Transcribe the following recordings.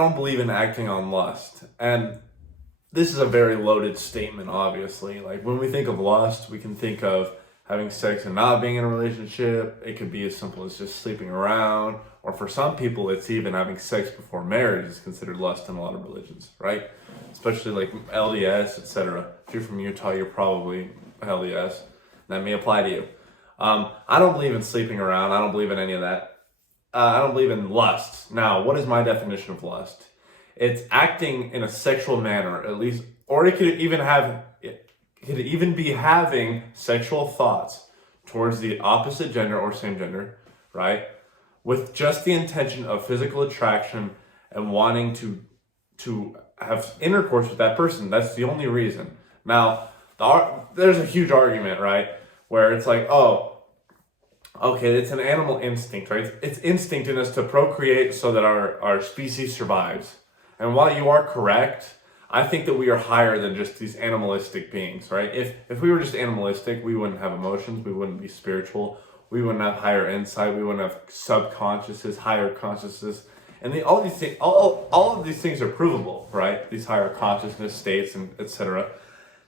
don't believe in acting on lust. And this is a very loaded statement, obviously. Like, when we think of lust, we can think of having sex and not being in a relationship. It could be as simple as just sleeping around. Or for some people, it's even having sex before marriage is considered lust in a lot of religions, right? Especially like LDS, etc. If you're from Utah, you're probably LDS. That may apply to you. I don't believe in sleeping around. I don't believe in any of that. I don't believe in lust. Now, what is my definition of lust? It's acting in a sexual manner, at least, or it could even be having sexual thoughts towards the opposite gender or same gender, right? With just the intention of physical attraction and wanting to have intercourse with that person. That's the only reason. Now, there's a huge argument, right? Where it's like, oh, okay, it's an animal instinct, right? It's instinct in us to procreate so that our species survives. And while you are correct, I think that we are higher than just these animalistic beings, right? If we were just animalistic, we wouldn't have emotions, we wouldn't be spiritual, we wouldn't have higher insight, we wouldn't have subconsciouses, higher consciousness. And all of these things are provable, right? These higher consciousness states and etc.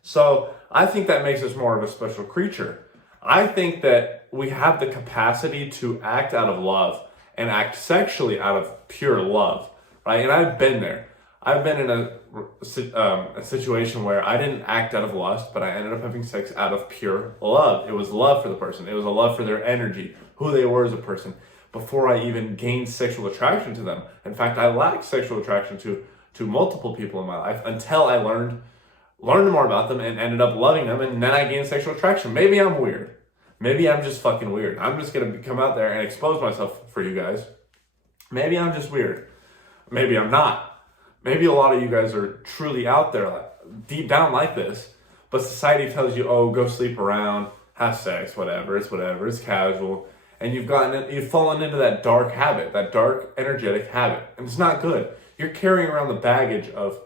So I think that makes us more of a special creature. I think that we have the capacity to act out of love and act sexually out of pure love, right? And I've been there. I've been in a situation where I didn't act out of lust, but I ended up having sex out of pure love. It was love for the person. It was a love for their energy, who they were as a person, before I even gained sexual attraction to them. In fact, I lacked sexual attraction to multiple people in my life until I learned more about them and ended up loving them, and then I gained sexual attraction. Maybe I'm weird. Maybe I'm just fucking weird. I'm just gonna come out there and expose myself for you guys. Maybe I'm just weird. Maybe I'm not. Maybe a lot of you guys are truly out there, like, deep down like this, but society tells you, oh, go sleep around, have sex, whatever, it's casual, and you've fallen into that dark habit, that dark energetic habit, and it's not good. You're carrying around the baggage of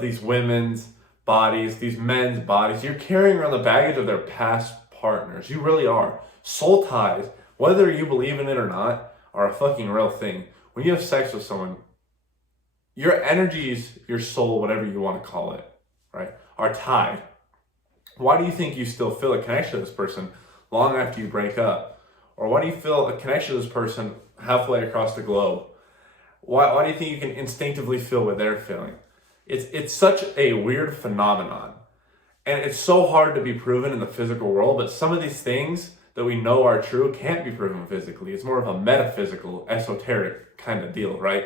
these women's bodies, these men's bodies. You're carrying around the baggage of their past partners. You really are. Soul ties, whether you believe in it or not, are a fucking real thing. When you have sex with someone, your energies, your soul, whatever you want to call it, right, are tied. Why do you think you still feel a connection to this person long after you break up? Or why do you feel a connection to this person halfway across the globe? Why do you think you can instinctively feel what they're feeling? It's such a weird phenomenon. And it's so hard to be proven in the physical world, but some of these things that we know are true can't be proven physically. It's more of a metaphysical, esoteric kind of deal, right?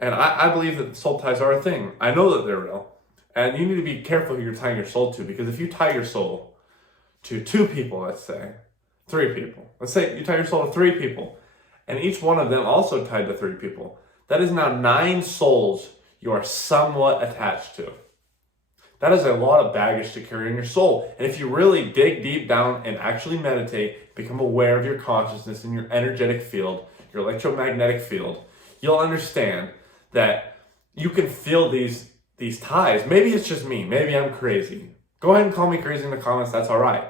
And I believe that soul ties are a thing. I know that they're real. And you need to be careful who you're tying your soul to, because if you tie your soul to 2 people, let's say, 3 people. Let's say you tie your soul to 3 people, and each one of them also tied to 3 people. That is now 9 souls you are somewhat attached to. That is a lot of baggage to carry in your soul. And if you really dig deep down and actually meditate, become aware of your consciousness and your energetic field, your electromagnetic field, you'll understand that you can feel these ties. Maybe it's just me. Maybe I'm crazy. Go ahead and call me crazy in the comments. That's all right.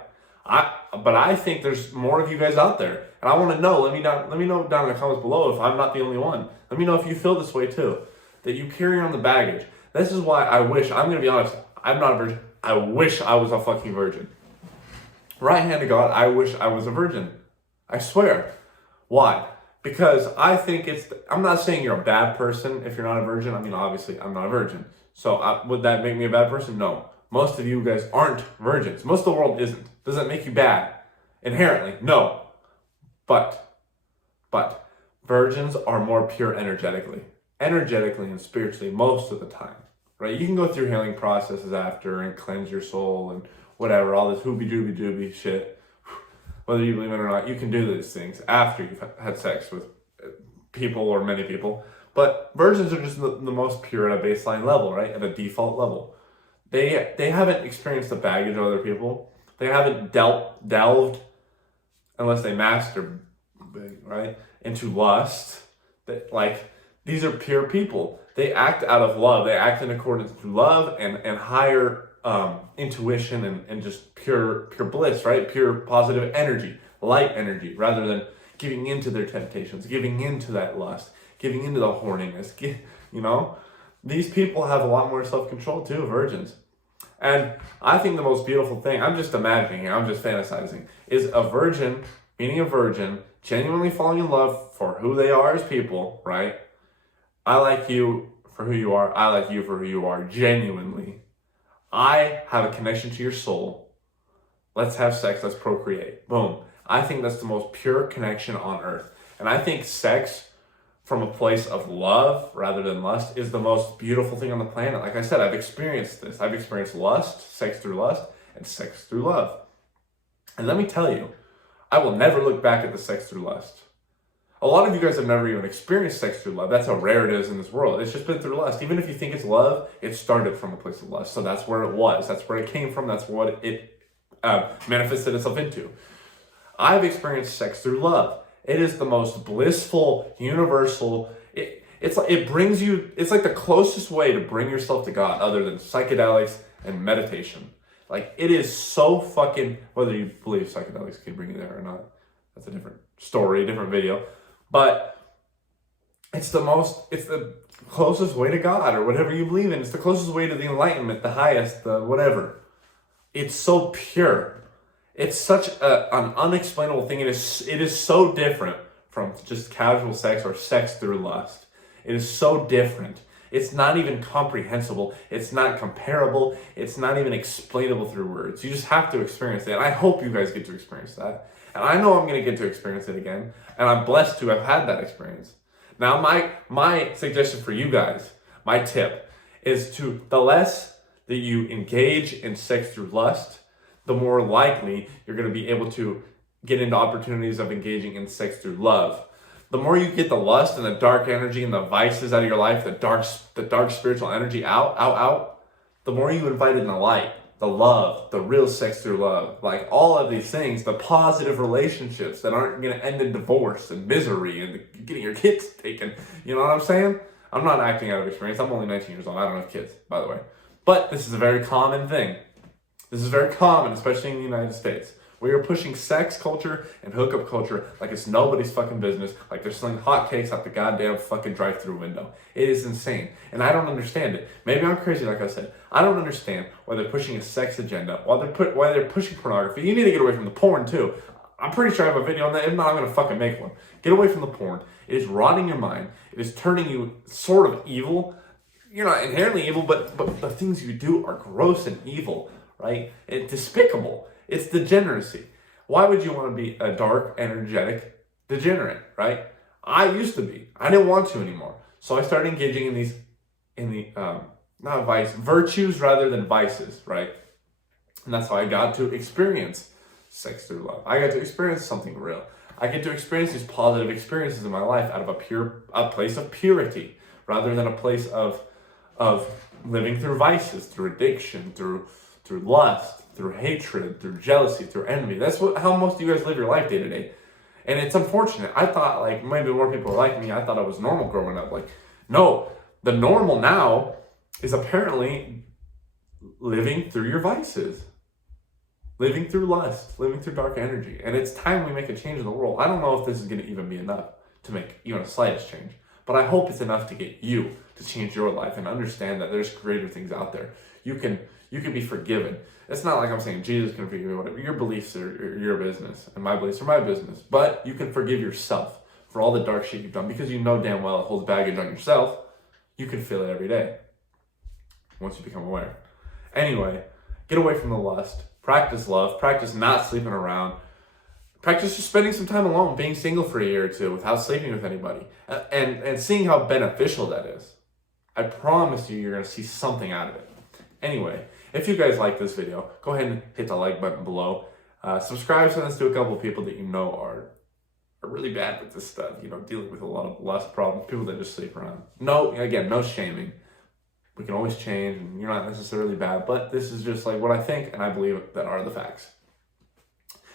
But I think there's more of you guys out there, and I want to know. Let me know down in the comments below if I'm not the only one. Let me know if you feel this way too, that you carry on the baggage. This is why I'm going to be honest. I'm not a virgin. I wish I was a fucking virgin. Right hand to God, I wish I was a virgin. I swear. Why? Because I think I'm not saying you're a bad person if you're not a virgin. I mean, obviously, I'm not a virgin. So would that make me a bad person? No. Most of you guys aren't virgins. Most of the world isn't. Does that make you bad? Inherently, no. But virgins are more pure energetically and spiritually most of the time, right? You can go through healing processes after and cleanse your soul and whatever, all this hoobie-dooby-dooby shit. Whether you believe it or not, you can do these things after you've had sex with people or many people. But virgins are just the most pure at a baseline level, right? At a default level. They haven't experienced the baggage of other people. They haven't delved, unless they masturbate, right, into lust. These are pure people. They act out of love. They act in accordance to love and higher intuition and just pure bliss, right? Pure positive energy, light energy, rather than giving into their temptations, giving into that lust, giving into the horniness, you know? These people have a lot more self-control too, virgins. And I think the most beautiful thing, I'm just imagining here, I'm just fantasizing, is a virgin, meaning a virgin, genuinely falling in love for who they are as people, right? I like you for who you are. I like you for who you are, genuinely. I have a connection to your soul. Let's have sex. Let's procreate. Boom. I think that's the most pure connection on earth. And I think sex from a place of love rather than lust is the most beautiful thing on the planet. Like I said, I've experienced this. I've experienced lust, sex through lust, and sex through love. And let me tell you, I will never look back at the sex through lust. A lot of you guys have never even experienced sex through love. That's how rare it is in this world. It's just been through lust. Even if you think it's love, it started from a place of lust. So that's where it was. That's where it came from. That's what it manifested itself into. I've experienced sex through love. It is the most blissful, universal. It's like the closest way to bring yourself to God, other than psychedelics and meditation. Like, it is so fucking, whether you believe psychedelics can bring you there or not, that's a different story, different video. But it's the closest way to God, or whatever you believe in. It's the closest way to the enlightenment, the highest, the whatever. It's so pure. It's such an unexplainable thing. It is so different from just casual sex or sex through lust. It is so different. It's not even comprehensible. It's not comparable. It's not even explainable through words. You just have to experience it. And I hope you guys get to experience that. And I know I'm going to get to experience it again. And I'm blessed to have had that experience. Now, my suggestion for you guys, my tip, is the less that you engage in sex through lust, the more likely you're going to be able to get into opportunities of engaging in sex through love. The more you get the lust and the dark energy and the vices out of your life, the dark spiritual energy out, the more you invite in the light, the love, the real sex through love, like all of these things, the positive relationships that aren't going to end in divorce and misery and getting your kids taken. You know what I'm saying? I'm not acting out of experience. I'm only 19 years old. I don't have kids, by the way. But this is a very common thing. This is very common, especially in the United States. We are pushing sex culture and hookup culture like it's nobody's fucking business, like they're selling hotcakes out the goddamn fucking drive-through window. It is insane, and I don't understand it. Maybe I'm crazy, like I said. I don't understand why they're pushing a sex agenda, why they're pushing pornography. You need to get away from the porn too. I'm pretty sure I have a video on that. If not, I'm gonna fucking make one. Get away from the porn. It is rotting your mind. It is turning you sort of evil. You're not inherently evil, but the things you do are gross and evil, right? It's despicable. It's degeneracy. Why would you want to be a dark, energetic degenerate, right? I used to be. I didn't want to anymore. So I started engaging virtues rather than vices, right? And that's how I got to experience sex through love. I got to experience something real. I get to experience these positive experiences in my life out of a place of purity, rather than a place of living through vices, through addiction, through lust, through hatred, through jealousy, through envy. That's how most of you guys live your life day to day. And it's unfortunate. I thought, like, maybe more people are like me. I thought I was normal growing up. Like, no, the normal now is apparently living through your vices, living through lust, living through dark energy. And it's time we make a change in the world. I don't know if this is going to even be enough to make even a slightest change, but I hope it's enough to get you to change your life and understand that there's greater things out there. You can be forgiven. It's not like I'm saying Jesus can forgive you, whatever. Your beliefs are your business, and my beliefs are my business. But you can forgive yourself for all the dark shit you've done, because you know damn well it holds baggage on yourself. You can feel it every day once you become aware. Anyway, get away from the lust. Practice love. Practice not sleeping around. Practice just spending some time alone, being single for a year or two without sleeping with anybody, and seeing how beneficial that is. I promise you're going to see something out of it. Anyway, if you guys like this video, go ahead and hit the like button below. Subscribe, send this to a couple of people that you know are really bad with this stuff, dealing with a lot of lust problems, people that just sleep around. No shaming. We can always change, and you're not necessarily bad, but this is just like what I think and I believe that are the facts.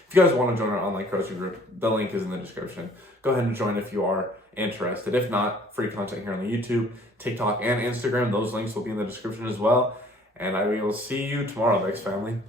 If you guys want to join our online coaching group, the link is in the description. Go ahead and join if you are interested. If not, free content here on the YouTube, TikTok, and Instagram. Those links will be in the description as well. And I will see you tomorrow, VEXED family.